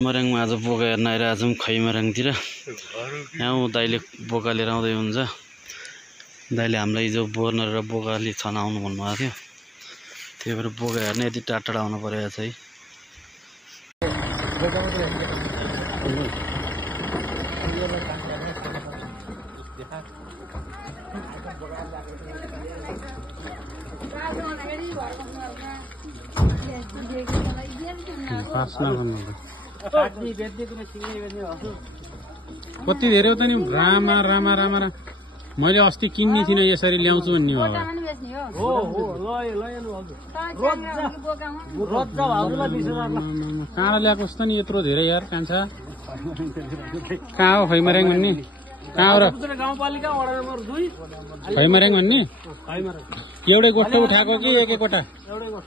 खैमराङमा आज बोका हेर्न आइरहेको छौँ खैमराङतिर। यहाँ दाइले बोका लिएर आउँदै हुन्छ। दाइले हामीलाई हिजो बोर्नर र बोकाले छन आउनु भन्नुभएको थियो, त्यही भएर बोका हेर्न यति टाढा टाढा आउनु परेको छ है। कति धेरै हो त नि रामा रामा रामा रा मैले अस्ति किन्ने थिइनँ यसरी ल्याउँछु भन्ने हो। कहाँ ल्याएको जस्तो नि यत्रो धेरै यार कान्छा। कहाँ हो खैमराङ भन्ने? कहाँ हो र खैमराङ भन्ने? एउटै गोठो उठाएको कि एक एकवटा? एउटै गोठो।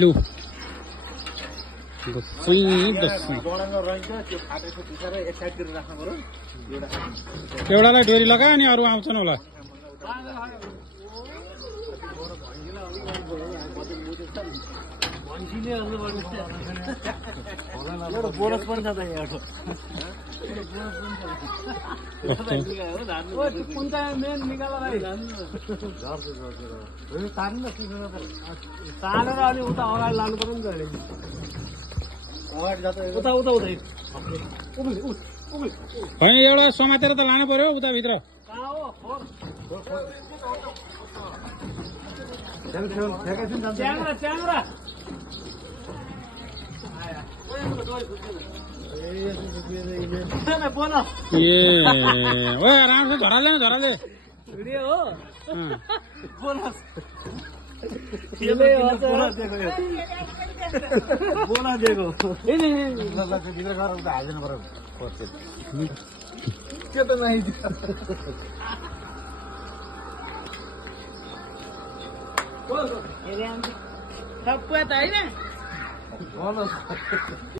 लु एउटालाई डोरी लगा अनि अरू आउँछन् होला। बोनस पनि छ त यहाँको। तानेर अनि उता अगाडि लानु पर्यो नि त। होइन एउटा समातेर त लानु पर्यो उता भित्र। राम्रोसँग झराले झराले